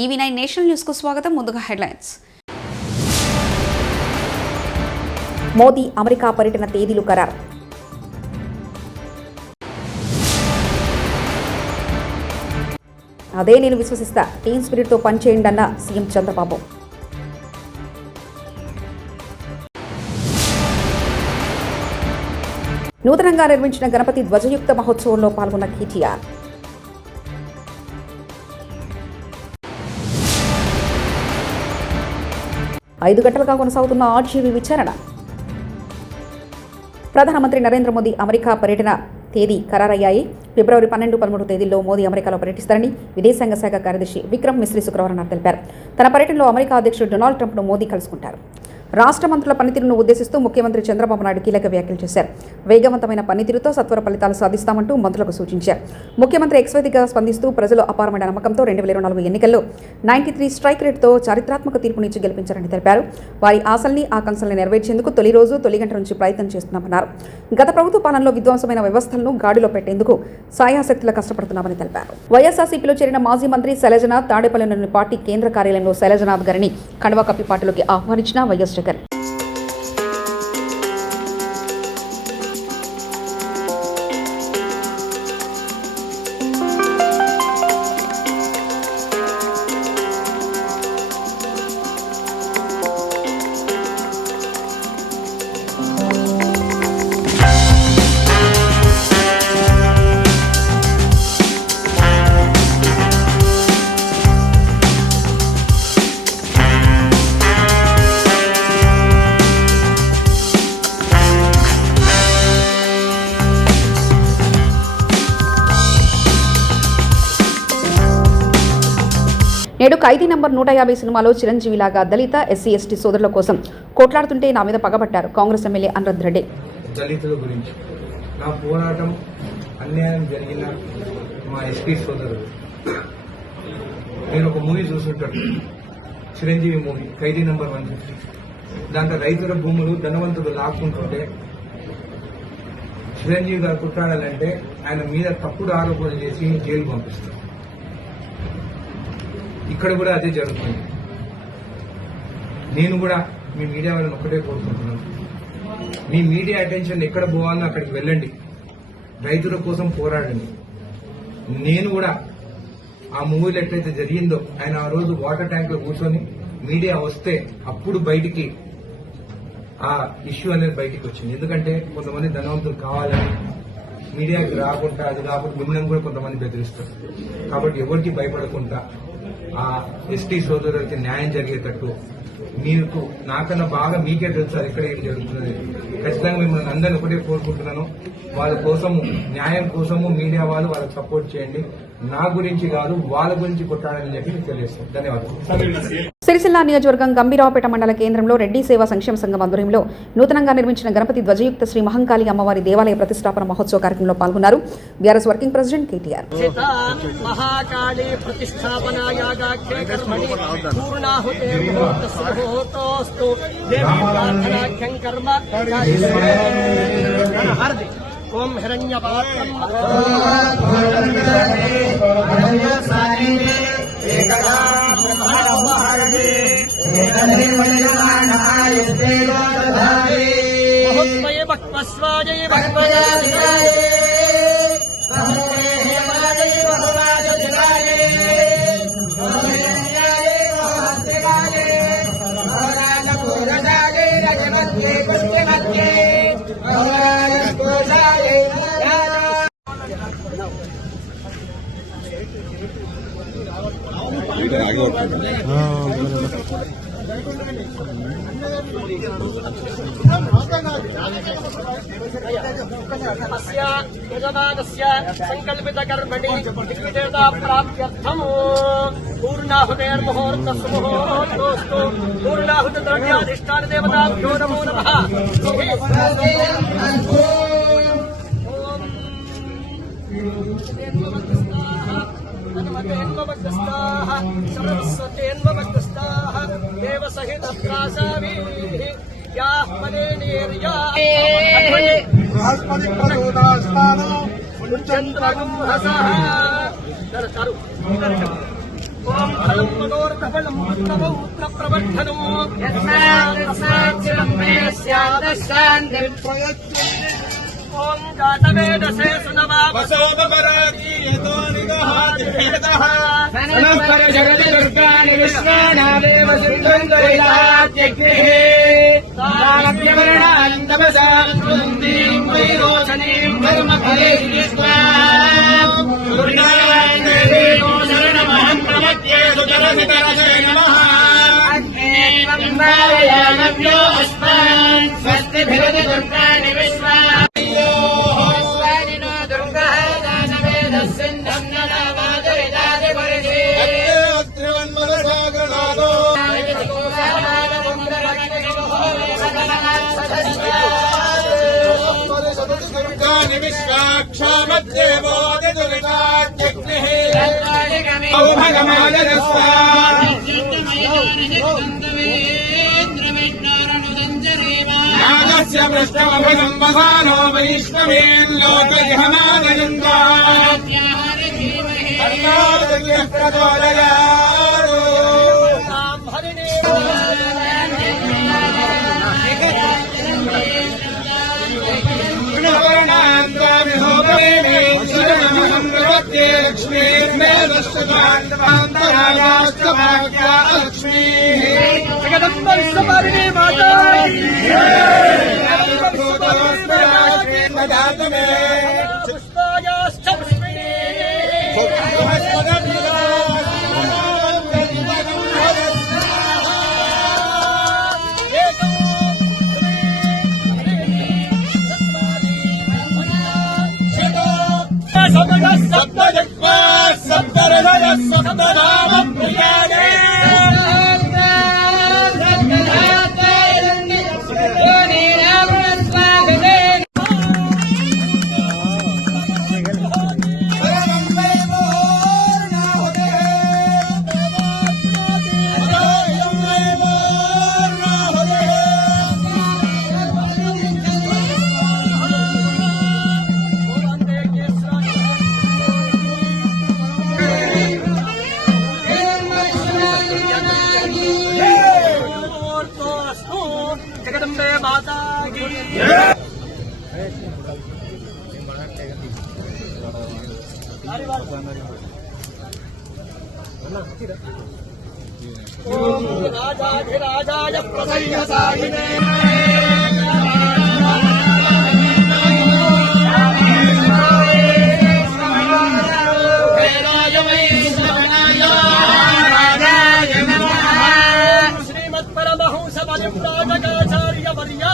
EV9 national news కు స్వాగతం. ముందుగా హెడ్లైన్స్. మోదీ అమెరికా పర్యటన తేదీలు ఖరారు. అదే నేను విశ్వసిస్తా, టీమ్ స్పిరిట్తో పనిచేయండి అన్న సీఎం చంద్రబాబు. నూతనంగా నిర్మించిన గణపతి ధ్వజయుక్త మహోత్సవంలో పాల్గొన్న కేటీఆర్. ఐదు గంటలుగా కొనసాగుతున్న ఆర్జీవీ విచారణ. ప్రధానమంత్రి నరేంద్ర మోదీ అమెరికా పర్యటన తేదీ ఖరారయ్యాయి. ఫిబ్రవరి 12, 13 తేదీల్లో మోదీ అమెరికాలో పర్యటిస్తారని విదేశాంగ శాఖ కార్యదర్శి విక్రమ్ మిశ్రీ శుక్రవారం తెలిపారు. తన పర్యటనలో అమెరికా అధ్యక్షుడు డొనాల్డ్ ట్రంప్ను మోదీ కలుసుకుంటారు. రాష్ట్ర మంత్రుల పనితీరును ఉద్దేశిస్తూ ముఖ్యమంత్రి చంద్రబాబు నాయుడు కీలక వ్యాఖ్యలు చేశారు. వేగవంతమైన పనితీరుతో సత్వర ఫలితాలు సాధిస్తామంటూ మంత్రులకు సూచించారు. ముఖ్యమంత్రి ఎక్స్వేదిగా స్పందిస్తూ ప్రజలు అపారమైన నమ్మకంతో 2024 ఎన్నికల్లో 93 స్ట్రైక్ రేటుతో చారిత్రాత్మక తీర్పునిచ్చి గెలిపించారని తెలిపారు. వారి ఆశల్ని ఆకాంక్షల్ని నెరవేర్చేందుకు తొలి రోజు తొలి గంట నుంచి ప్రయత్నం చేస్తున్నామన్నారు. గత ప్రభుత్వ పాలనలో విధ్వంసమైన వ్యవస్థలను గాడిలో పెట్టేందుకు సాయాశక్తులా కష్టపడుతున్నామని తెలిపారు. వైఎస్ఆర్సీపీలో చేరిన మాజీ మంత్రి శైలజనాథ్ తాడేపల్లిలోని పార్టీ కేంద్ర కార్యాలయంలో శైలజనాథ్ గారిని కండువా కప్పి పార్టీలోకి ఆహ్వానించిన వైఎస్ జగన్. నేడు ఖైదీ నంబర్ 150 సినిమాలో చిరంజీవిలాగా దళిత SC/ST సోదరుల కోసం కొట్లాడుతుంటే నా మీద పగబట్టారు కాంగ్రెస్ ఎమ్మెల్యే అనిరుద్ రెడ్డి. దళితుల గురించి నా పోరాటం అన్యాయం జరిగిన మా ఎస్పీ సోదరులు. నేను ఒక మూవీ చూస్తుంటాను, చిరంజీవి మూవీ ఖైదీ నంబర్ 150. దాంట్లో రైతుల భూములు ధనవంతులు లాక్కుంటుంటే చిరంజీవి గారు కొట్లాడాలంటే ఆయన మీద తప్పుడు ఆరోపణలు చేసి జైలు పంపిస్తారు. ఇక్కడ కూడా అదే జరుగుతుంది. నేను కూడా మీ మీడియా వాళ్ళని ఒక్కటే కోరుకుంటున్నాను, మీ మీడియా అటెన్షన్ ఎక్కడ పోవాలో అక్కడికి వెళ్ళండి, రైతుల కోసం పోరాడండి. నేను కూడా ఆ మూవీలో ఎట్లయితే జరిగిందో, ఆయన ఆ రోజు వాటర్ ట్యాంక్ లో కూర్చొని మీడియా వస్తే అప్పుడు బయటికి ఆ ఇష్యూ అనేది బయటికి వచ్చింది. ఎందుకంటే కొంతమంది ధనవంతులు కావాలని మీడియాకి రాకుండా, అది కాకుండా మిమ్మల్ని కూడా కొంతమంది బెదిరిస్తారు. కాబట్టి ఎవరికి భయపడకుండా ఆ ఎస్టీ సోదరులకి న్యాయం జరిగేటట్టు, మీకు నాకన్నా బాగా మీకే తెలుసు అది ఎక్కడ ఏం జరుగుతున్నది. ఖచ్చితంగా మిమ్మల్ని అందరినీ ఒకటే కోరుకుంటున్నాను, వాళ్ళ కోసము న్యాయం కోసము మీడియా వాళ్ళు వాళ్ళకి సపోర్ట్ చేయండి. నా గురించి కాదు, వాళ్ళ గురించి కొట్టాడని చెప్పి తెలియజేస్తాను. ధన్యవాదాలు. సిరిసిల్ల నియోజకవర్గం గంభీరావుపేట మండల కేంద్రంలో రెడ్డి సేవా సంక్షేమ సంఘం ఆధ్వర్యంలో నూతనంగా నిర్మించిన గణపతి ధ్వజయుక్త శ్రీ మహంకాళి అమ్మవారి దేవాలయ ప్రతిష్టాపన మహోత్సవ కార్యక్రమంలో పాల్గొన్నారు బీఆర్ఎస్ వర్కింగ్ ప్రెసిడెంట్ కేటీఆర్. ఓం హిరణ్యపాత్రం సంకల్పిత కర్మణి విదేవతా ప్రాప్త్యర్థం పూర్ణాహుతేర్ముహూర్తస్ముహూర్తోస్తు పూర్ణాహుత ద్రవ్యాధిష్టాన దేవతాభ్యో నమో నమః. సరస్వతేన్వమగ్రస్తాః దేవసహిత ప్రాసావీః యాః పలేనీర్యా చంద్రగుంహసః. ఓం ఫలం మగోర్ధఫలం ఉత్తమం ప్రవర్ధనం ఓం జాతవేదసే సునవా జగతి దుర్గాని విశ్వానాదేవ సింధుం దైలాత్యగ్నిః సారభ్యవర్ణాన్ తపసాం కుందీం వైరోచనీం ధర్మఫలైర్విశ్వాం దుర్గాం దేవీం శరణమహం ప్రపద్యే సుతరసితరసే నమః అగ్నేయంద్రాయణవ్యో అస్మాన్ స్వస్తిభిరతి దుర్గాని విశ్వాం జగదంబ విశ్వపారిణి మాతా పుష్పాయాశ్చ పుష్పిణీ సప్తజగ్మా సప్తరథయ సప్తనామ ప్రియాణే జగదంబే మాతా కీ ఓం రాజాధిరాజాయ ప్రసయ్యసాయినే శ్రీమత్పరమహంస పరివ్రాజకాచార్య వర్యా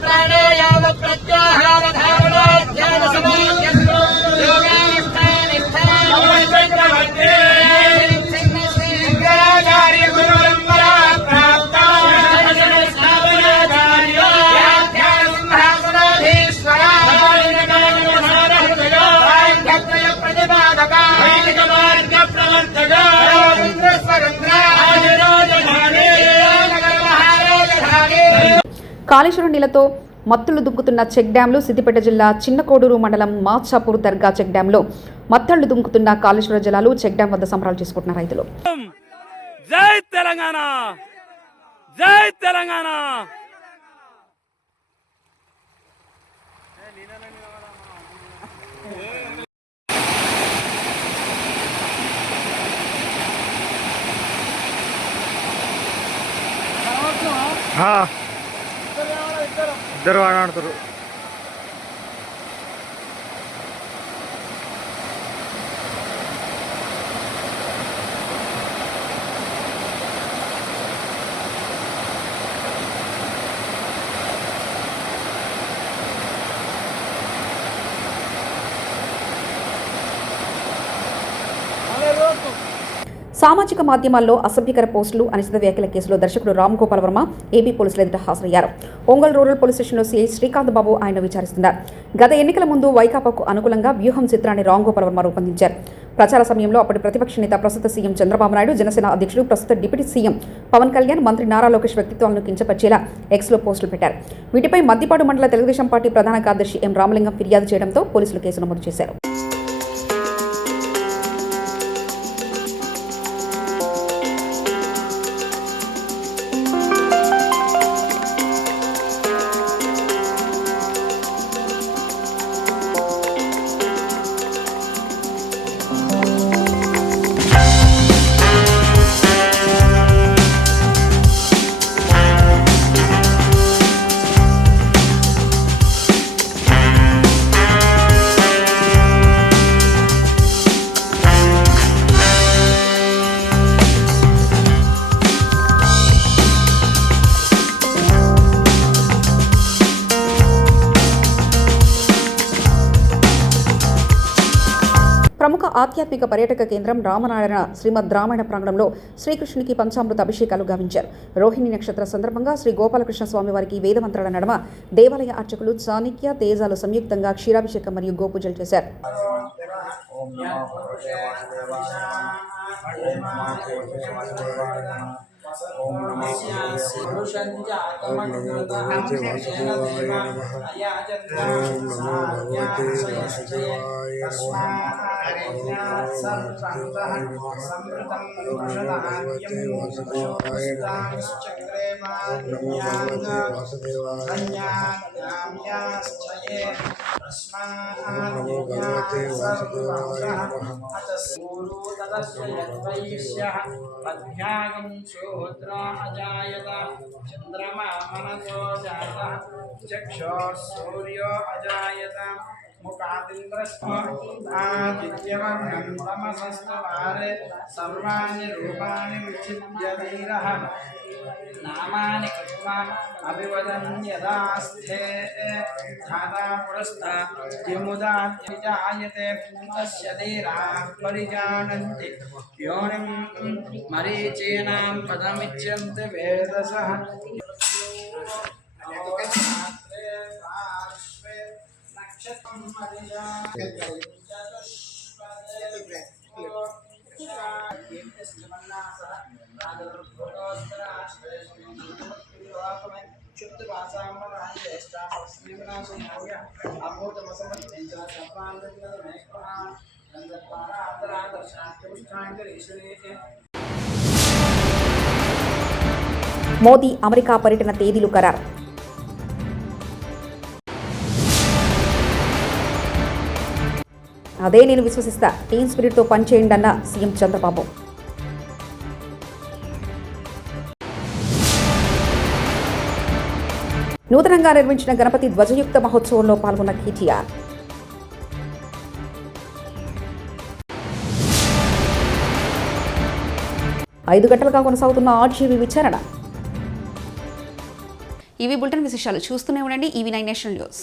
ప్రాణాయామ ప్రత్యాహార ధారణ ధ్యాన సమాధి కాళేశ్వరం నీళ్లతో మత్తులు దుంకుతున్న చెక్ డ్యాంలు సిద్దిపేట జిల్లా చిన్నకోడూరు మండలం మాచాపూర్ దర్గా చెక్ డ్యాంలో మత్తళ్లు దుంకుతున్న కాళేశ్వర జలాలు చెక్ డ్యాం వద్ద సంబరాలు చేసుకుంటున్న రైతులు. జై తెలంగాణ, జై తెలంగాణ. ఇద్దరు ఆడుతారు. సామాజిక మాధ్యమాల్లో అసభ్యకర పోస్టులు, అనిశ్చిత వ్యాఖ్యల కేసులో దర్శకుడు రామ్ గోపాల్ వర్మ ఏపీ పోలీసుల ఎదుట హాజరయ్యారు. ఒంగోలు రూరల్ పోలీస్ స్టేషన్లో సీఐ శ్రీకాంత్ బాబు ఆయన విచారిస్తున్నారు. గత ఎన్నికల ముందు వైకాపాకు అనుకూలంగా వ్యూహం చిత్రాన్ని రామ్ గోపాల్ వర్మ రూపొందించారు. ప్రచార సమయంలో అప్పటి ప్రతిపక్ష నేత ప్రస్తుత సీఎం చంద్రబాబు నాయుడు, జనసేన అధ్యక్షుడు ప్రస్తుత డిప్యూటీ సీఎం పవన్ కళ్యాణ్, మంత్రి నారా లోకేష్ వ్యక్తిత్వాలను కించపరిచేలా ఎక్స్లో పోస్టులు పెట్టారు. వీటిపై మద్దిపాడు మండల తెలుగుదేశం పార్టీ ప్రధాన కార్యదర్శి ఎం రామలింగం ఫిర్యాదు చేయడంతో పోలీసులు కేసు నమోదు చేశారు. ప్రముఖ ఆధ్యాత్మిక పర్యాటక కేంద్రం రామనారాయణ శ్రీమద్ రామాయణ ప్రాంగణంలో శ్రీకృష్ణునికి పంచామృత అభిషేకాలు గావించారు. రోహిణి నక్షత్ర సందర్భంగా శ్రీ గోపాలకృష్ణ స్వామి వారికి వేదమంత్రాల నడుమ దేవాలయ అర్చకులు చాణక్య తేజాలు సంయుక్తంగా క్షీరాభిషేకం మరియు గోపూజలు చేశారు. अजायत चंद्रमा मनसो जातः चक्षुः सूर्यो अजायत मुखादिन्द्रस्मादित्यवर्णं तमसस्तवारे सर्वाणि रूपाणि विचित्य धीरः नामानि कृत्वा अभिवदन्यदास्थे धाता पुरस्तात् किमुदात्यजायते तस्य धीराः परिजानन्ति योनिं मरीचीनां पदमिच्छन्ति वेदसः మోదీ అమెరికా పర్యటన తేదీలు ఖరారు. అదే నేను విశ్వసిస్తా, టీమ్ స్పిరిట్తో పనిచేయండి అన్న సీఎం చంద్రబాబు. నూతనంగా నిర్మించిన గణపతి ధ్వజయుక్త మహోత్సవంలో పాల్గొన్న కేటీఆర్. ఐదు గంటలుగా కొనసాగుతున్న ఆర్జీవీ విచారణ. ఇవి బులెటిన్ విశేషాలు. చూస్తూనే ఉండండి EV9 నేషనల్ న్యూస్.